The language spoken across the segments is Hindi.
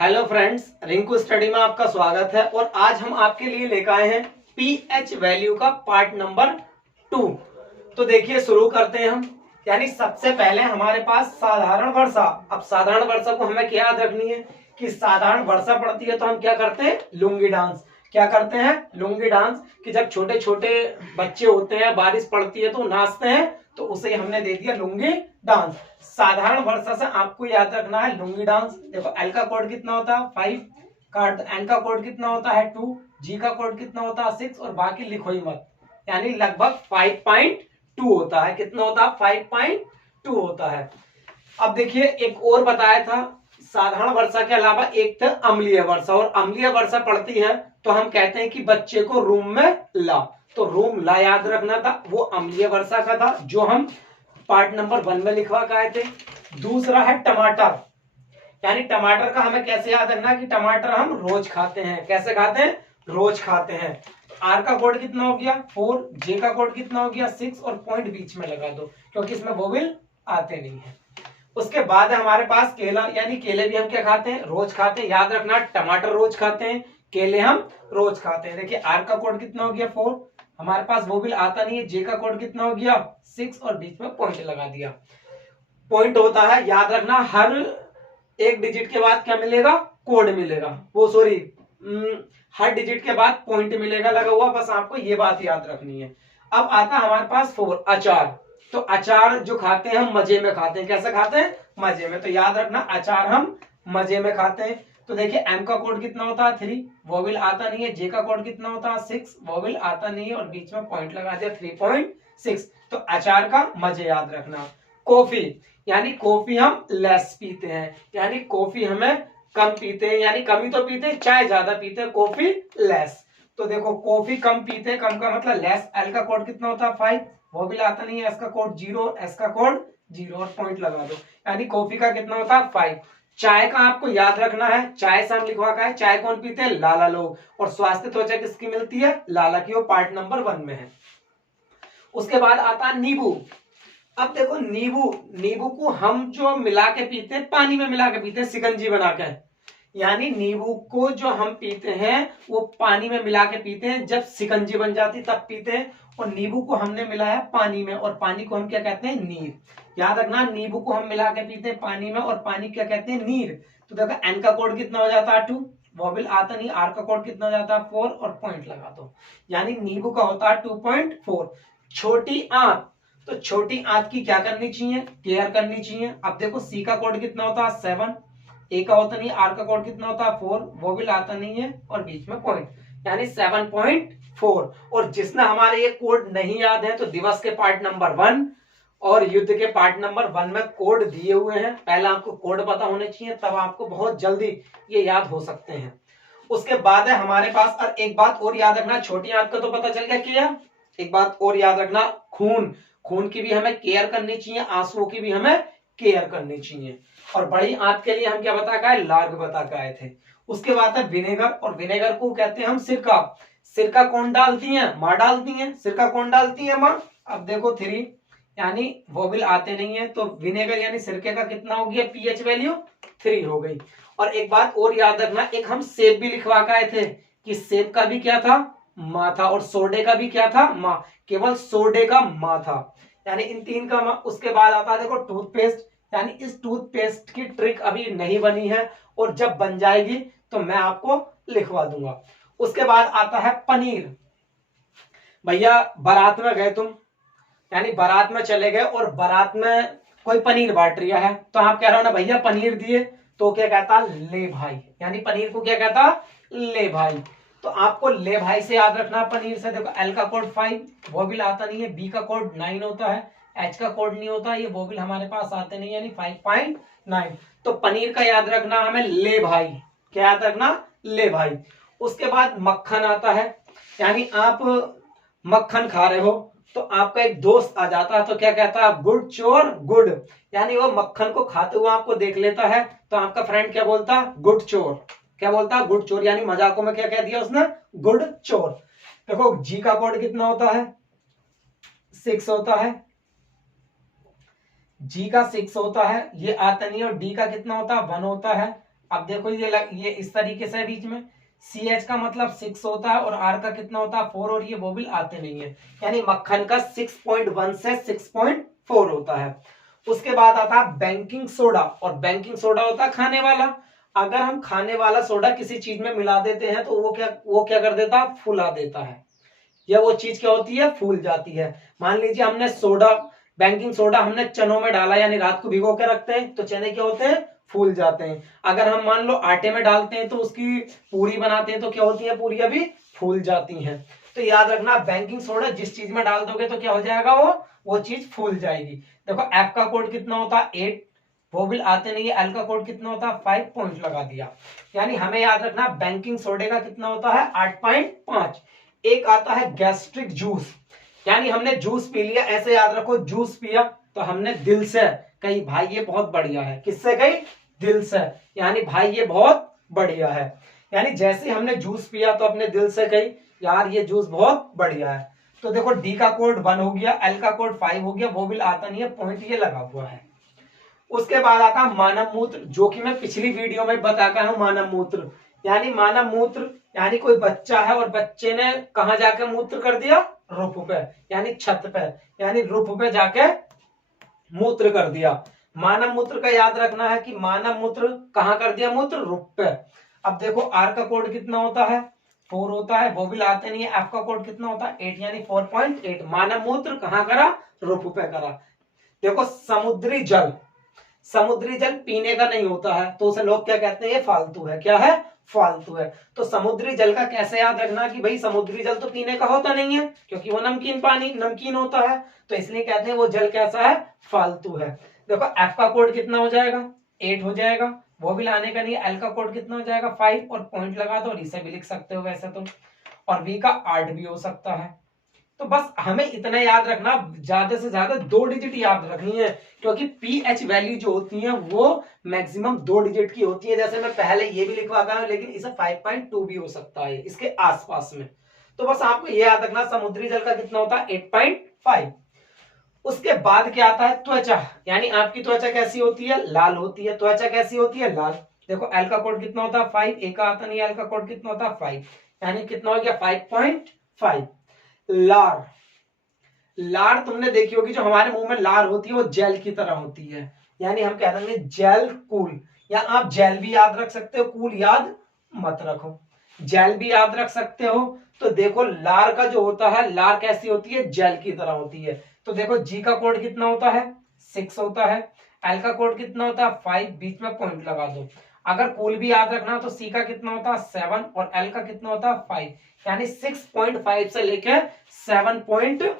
हेलो फ्रेंड्स, रिंकू स्टडी में आपका स्वागत है। और आज हम आपके लिए लेकर आए हैं पीएच वैल्यू का पार्ट नंबर 2। तो देखिए शुरू करते हैं हम। यानी सबसे पहले हमारे पास साधारण वर्षा। अब साधारण वर्षा को हमें क्या याद रखनी है कि साधारण वर्षा पड़ती है तो हम क्या करते हैं, लुंगी डांस। क्या करते हैं, लुंगी डांस। कि जब छोटे छोटे बच्चे होते हैं, बारिश पड़ती है तो नाचते हैं, तो उसे हमने दे दिया लुंगी डांस। साधारण वर्षा से आपको याद रखना है लुंगी डांस। देखो एल का कोड कितना होता है 5, का एन का कोड कितना होता है 2, जी का कोड कितना होता है 6 और बाकी लिखो ही मत। यानी लगभग 5.2 होता है। कितना होता है, 5.2 होता है। अब देखिए एक और बताया था, साधारण वर्षा के अलावा एक था अम्लीय वर्षा। और अम्लीय वर्षा पड़ती है तो हम कहते हैं कि बच्चे को रूम में ला। तो रूम ला याद रखना था, वो अम्लीय वर्षा का था जो हम पार्ट नंबर 1 में लिखवा के आए थे। दूसरा है टमाटर। यानी टमाटर का हमें कैसे याद रखना कि टमाटर हम रोज खाते हैं। कैसे खाते हैं, रोज खाते हैं। आर का कोड कितना हो गया 4, जे का कोड कितना हो गया 6 और पॉइंट बीच में लगा दो क्योंकि इसमें वोवेल आते नहीं है। उसके बाद है हमारे पास केला। यानी केले भी हम क्या खाते हैं, रोज खाते हैं। याद रखना टमाटर रोज खाते हैं, केले हम रोज खाते हैं। देखिए आर का कोड कितना हो गया 4, हमारे पास वोवेल आता नहीं है। जे का कोड कितना हो गया 6 और बीच में पॉइंट लगा दिया। पॉइंट होता है, याद रखना, हर एक डिजिट के बाद क्या मिलेगा, कोड मिलेगा। वो सॉरी, हर डिजिट के बाद पॉइंट मिलेगा लगा हुआ। बस आपको ये बात याद रखनी है। अब आता है हमारे पास 4, अचार। तो अचार जो खाते हैं हम मजे में खाते हैं। कैसे खाते हैं, मजे में। तो याद रखना अचार हम मजे में खाते हैं। तो देखिए एम का कोड कितना होता है 3, वोवेल आता नहीं है। जे का कोड कितना होता है 6, वोवेल आता नहीं है और बीच में पॉइंट लगा दिया 3.6। तो अचार का मजे याद रखना। कॉफी, यानी कॉफी हम लेस पीते हैं। यानी कॉफी हमें कम पीते हैं। यानी कम ही तो पीते हैं, चाय ज्यादा पीते हैं, कॉफी लेस। तो देखो कॉफी कम पीते हैं, कम का मतलब लेस। एल का कोड कितना होता है 5, वो भी आता नहीं है। एस का कोड 0, एस का कोड 0 और पॉइंट लगा दो। यानी कॉफी का कितना होता है 5। चाय का आपको याद रखना है, चाय से हम लिखवा का है। चाय कौन पीते हैं, लाला लोग। और स्वास्थ्य त्वचा किसकी मिलती है, लाला की। वो पार्ट नंबर 1 में है। उसके बाद आता है नींबू। अब देखो नींबू, नींबू को हम जो मिला के पीते हैं, पानी में मिला के पीते हैं, शिकंजी बना के। यानी नींबू को जो हम पीते हैं वो पानी में मिला के पीते हैं। जब शिकंजी बन जाती तब पीते हैं। और नींबू को हमने मिलाया पानी में, और पानी को हम क्या कहते हैं, नीर। याद रखना नींबू को हम मिला के पीते हैं पानी में, और पानी क्या कहते हैं, नीर। तो देखो एन का कोड कितना हो जाता है 2, वोवेल आता नहीं। आर का कोड कितना हो जाता है 4 और पॉइंट लगा दो। यानी नींबू का होता है 2.4। छोटी आंत, तो छोटी आंत की क्या करनी चाहिए, केयर करनी चाहिए। अब देखो सी का कोड कितना होता है 7, ए का होता नहीं, आर का कोड कितना होता है 4, वो भी आता नहीं है और बीच में पॉइंट, यानी 7.4। और जिसने हमारे ये कोड नहीं याद है तो दिवस के पार्ट नंबर 1 और युद्ध के पार्ट नंबर 1 में कोड दिए हुए हैं। पहले आपको कोड पता होने चाहिए, तब आपको बहुत जल्दी ये याद हो सकते हैं। उसके बाद है हमारे पास, और एक बात और याद रखना, छोटी आंत का तो पता चल गया क्या, एक बात और याद रखना, खून। खून की भी हमें केयर करनी चाहिए, आंसुओं की भी हमें केयर करनी चाहिए। और बड़ी आंत के लिए हम क्या बता का है, लार्ग बता के आए थे। उसके बाद है विनेगर, और विनेगर को कहते हैं हम सिरका। सिरका कौन डालती है, माँ डालती है। सिरका कौन डालती है, माँ। अब देखो 3, यानी वोवेल आते नहीं है, तो विनेगर यानी सिरके का कितना हो गया, पीएच वैल्यू 3 हो गई। और एक बात और याद रखना, एक हम सेब भी लिखवा के आए थे कि सेब का भी क्या था, माँ था। और सोडे का भी क्या था, माँ। केवल सोडे का माँ था, यानी इन 3 का माँ। उसके बाद आता है देखो टूथपेस्ट। यानी इस टूथपेस्ट की ट्रिक अभी नहीं बनी है, और जब बन जाएगी तो मैं आपको लिखवा दूंगा। उसके बाद आता है पनीर। भैया बारात में गए तुम, यानी बारात में चले गए और बारात में कोई पनीर बांट रहा है, तो आप कह रहे हो ना भैया पनीर दिए, तो क्या कहता, ले भाई। यानी पनीर को क्या कहता, ले भाई। तो आपको ले भाई से याद रखना पनीर से। देखो एल का कोड 5, वो भी आता नहीं है। बी का कोड 9 होता है। एच का कोड नहीं होता, ये वो भी हमारे पास आते नहीं, यानी 5.9। तो पनीर का याद रखना हमें ले भाई। क्या याद रखना, ले भाई। उसके बाद मक्खन आता है। यानी आप मक्खन खा रहे हो तो आपका एक दोस्त आ जाता है, तो क्या कहता है, गुड चोर गुड। यानी वो मक्खन को खाते हुए आपको देख लेता है, तो आपका फ्रेंड क्या बोलता, गुड चोर। क्या बोलता, गुड चोर। यानी मजाकों में क्या कह दिया उसने, गुड चोर। देखो जी का कोड कितना होता है, 6 होता है। जी का 6 होता है, ये आता नहीं है। और डी का कितना होता है, 1 होता है। अब देखो ये इस तरीके से बीच में CH का मतलब 6 होता है और R का कितना होता है 4 और ये वोवेल आते नहीं है, यानी मक्खन का 6.1 से 6.4 होता है। उसके बाद आता है बेकिंग सोडा, और बेकिंग सोडा होता है खाने वाला। अगर हम खाने वाला सोडा किसी चीज में मिला देते हैं तो वो क्या कर देता है, फुला देता है, या वो चीज क्या होती है, फूल जाती है। मान लीजिए हमने बेकिंग सोडा हमने चनों में डाला, यानी रात को भिगो के रखते हैं तो चने क्या होते हैं, फूल जाते हैं। अगर हम मान लो आटे में डालते हैं तो उसकी पूरी बनाते हैं तो क्या होती है, पूरियां भी फूल जाती हैं। तो याद रखना बेकिंग सोडा जिस चीज में डाल दोगे तो क्या हो जाएगा, वो चीज फूल जाएगी। देखो F का कोड कितना होता है 8, वो भी आते नहीं है। L का कोड कितना होता है 5, पॉइंट लगा दिया। यानी हमें याद रखना बेकिंग सोडे का कितना होता है 8.5। एक आता है गैस्ट्रिक जूस, यानी हमने जूस पी लिया, ऐसे याद रखो जूस पिया तो हमने दिल से कही भाई ये बहुत बढ़िया है, किससे कही, दिल से, यानी भाई ये बहुत बढ़िया है। यानी जैसे हमने जूस पिया तो अपने दिल से कही यार ये जूस बहुत बढ़िया है। तो देखो D का कोड 1 हो गया, L का कोड 5 हो गया, वो भी आता नहीं है, पॉइंट ये लगा हुआ है। उसके बाद आता है मानव मूत्र, जो कि मैं पिछली वीडियो में बताया हूं। मानव मूत्र यानी मानव मूत्र यानी कोई बच्चा है और बच्चे ने कहा जाकर मूत्र कर दिया, रूफ पे, यानी छत पे, यानी रूफ पे जाके मूत्र कर दिया। मानव मूत्र का याद रखना है कि मानव मूत्र कहां कर दिया, मूत्र रूफ पे। अब देखो R का कोड कितना होता है 4 होता है, वो भी लाते नहीं है। F का कोड कितना होता है 8, यानी 4.8। मानव मूत्र कहां करा, रूफ पे करा। देखो समुद्री जल पीने का नहीं होता है तो उसे लोग क्या कहते हैं, ये फालतू है। क्या है, फालतू है। तो समुद्री जल का कैसे याद रखना कि भाई समुद्री जल तो पीने का होता नहीं है, क्योंकि वो नमकीन होता है, तो इसलिए कहते हैं वो जल कैसा है, फालतू है। देखो F का कोड कितना हो जाएगा 8 हो जाएगा, वो भी लाने का नहीं। L का कोड कितना हो जाएगा 5, और पॉइंट लगा दो, और इसे भी लिख सकते हो वैसे तो। और V का 8 भी हो सकता है। तो बस हमें इतना याद रखना, ज्यादा से ज्यादा 2 डिजिट याद रखनी है, क्योंकि पीएच वैल्यू जो होती है वो मैक्सिमम 2 डिजिट की होती है। जैसे मैं पहले ये भी लिखवा गया हूं, लेकिन इसे 5.2 भी हो सकता है इसके आसपास में। तो बस आपको ये याद रखना समुद्री जल का कितना होता है 8.5। उसके बाद क्या आता है त्वचा, यानी आपकी त्वचा कैसी होती है, लाल होती है। त्वचा कैसी होती है, लाल। देखो L का कोड कितना होता है 5, A का आता नहीं, L का कोड कितना होता है 5, यानी कितना हो गया 5.5। लार तुमने देखी होगी, जो हमारे मुंह में लार होती है वो जेल की तरह होती है, यानी हम कह देंगे जेल कूल, या आप जेल भी याद रख सकते हो, कूल याद मत रखो, जेल भी याद रख सकते हो। तो देखो लार का जो होता है, लार कैसी होती है, जेल की तरह होती है। तो देखो G का कोड कितना होता है 6 होता है, L का कोड कितना होता है 5, बीच में पॉइंट लगा दो। अगर कूल भी याद रखना तो C का कितना होता है 7 और L का कितना होता है 5, यानी 6.5 से लेकर 7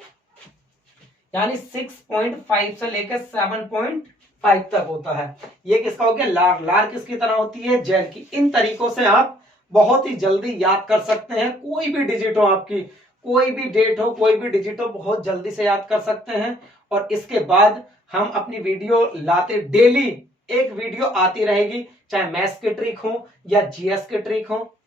यानी 6.5 से लेकर 7.5 तक होता है। ये किसका हो गया, लार। लार किसकी तरह होती है, जेल की। इन तरीकों से आप बहुत ही जल्दी याद कर सकते हैं, कोई भी डिजिट हो आपकी, कोई भी डेट हो, कोई भी डिजिट हो, बहुत जल्दी से याद कर सकते हैं। और इसके बाद हम अपनी वीडियो लाते, डेली एक वीडियो आती रहेगी, चाहे मैथ्स की ट्रिक हो या जीएस की ट्रिक हो।